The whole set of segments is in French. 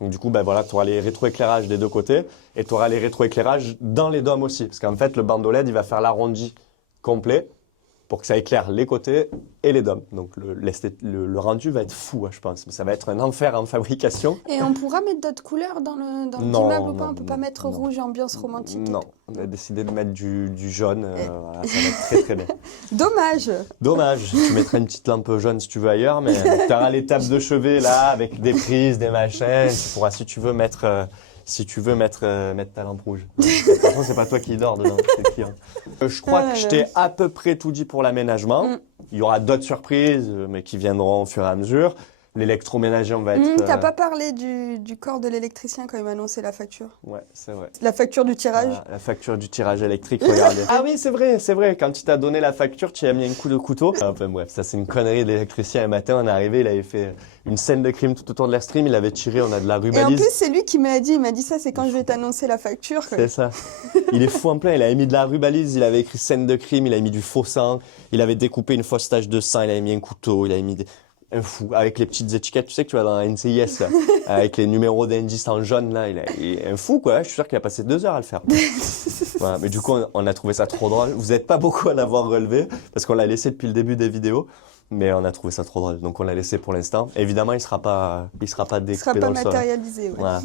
Donc du coup, ben voilà, tu auras les rétroéclairages des deux côtés et tu auras les rétroéclairages dans les dômes aussi. Parce qu'en fait, le bandeau LED, il va faire l'arrondi complet pour que ça éclaire les côtés et les dômes. Donc le rendu va être fou, hein, je pense. Ça va être un enfer en fabrication. Et on pourra mettre d'autres couleurs dans le Non, immeuble ou pas? non, On peut pas non, mettre non. rouge, ambiance romantique et Non, tout. on a décidé de mettre du jaune. Voilà, ça va être très très bien. Dommage. Dommage, tu mettras une petite lampe jaune si tu veux ailleurs, mais tu auras les tables de chevet là, avec des prises, des machins. Tu pourras, si tu veux, mettre ta lampe rouge. De toute façon, c'est pas toi qui dors dedans, c'est le client. Je crois que je t'ai à peu près tout dit pour l'aménagement. Mm. Il y aura d'autres surprises, mais qui viendront au fur et à mesure. L'électroménager, on va être... T'as pas parlé du corps de l'électricien quand il m'a annoncé la facture. Ouais, c'est vrai. La facture du tirage. Voilà, la facture du tirage électrique, regardez. Ah oui, c'est vrai, c'est vrai. Quand il t'a donné la facture, tu y as mis un coup de couteau. Enfin bref, ça c'est une connerie de l'électricien. Un matin, on est arrivé, il avait fait une scène de crime tout autour de la stream. Il avait tiré, on a de la Et en rubalise. plus, c'est lui qui m'a dit, il m'a dit ça, c'est quand je vais t'annoncer la facture. Quoi. C'est ça. Il est fou en plein. Il avait mis de la rubalise, il avait écrit scène de crime, il avait mis du faux sang, il avait découpé une fausse tache de sang, il avait mis un couteau, il avait mis un fou avec les petites étiquettes, tu sais que tu vas dans la NCIS là, avec les numéros d'indice en jaune là, il est un fou quoi. Je suis sûr qu'il a passé 2 heures à le faire. Voilà, mais du coup, on a trouvé ça trop drôle. Vous n'êtes pas beaucoup à l'avoir relevé parce qu'on l'a laissé depuis le début des vidéos. Mais on a trouvé ça trop drôle, donc on l'a laissé pour l'instant. Évidemment, il sera pas découpé Il sera pas dans le sol. matérialisé. Ouais. Voilà.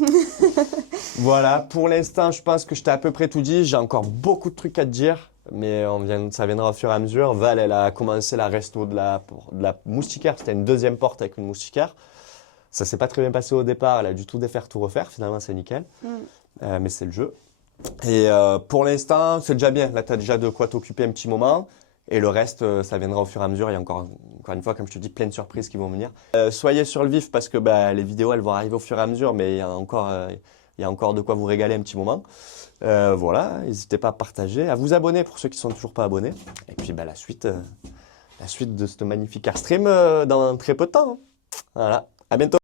Voilà, pour l'instant, je pense que je t'ai à peu près tout dit. J'ai encore beaucoup de trucs à te dire, mais ça viendra au fur et à mesure. Val, elle a commencé la resto de la moustiquaire. C'était une deuxième porte avec une moustiquaire. Ça s'est pas très bien passé au départ. Elle a dû tout défaire, tout refaire. Finalement, c'est nickel. Mais c'est le jeu. Et pour l'instant, c'est déjà bien. Là, tu as déjà de quoi t'occuper un petit moment. Et le reste, ça viendra au fur et à mesure. Il y a encore une fois, comme je te dis, plein de surprises qui vont venir. Soyez sur le vif parce que les vidéos, elles vont arriver au fur et à mesure. Mais il y a encore de quoi vous régaler un petit moment. Voilà, n'hésitez pas à partager, à vous abonner pour ceux qui ne sont toujours pas abonnés. Et puis la suite de ce magnifique art stream dans très peu de temps. Hein. Voilà, à bientôt.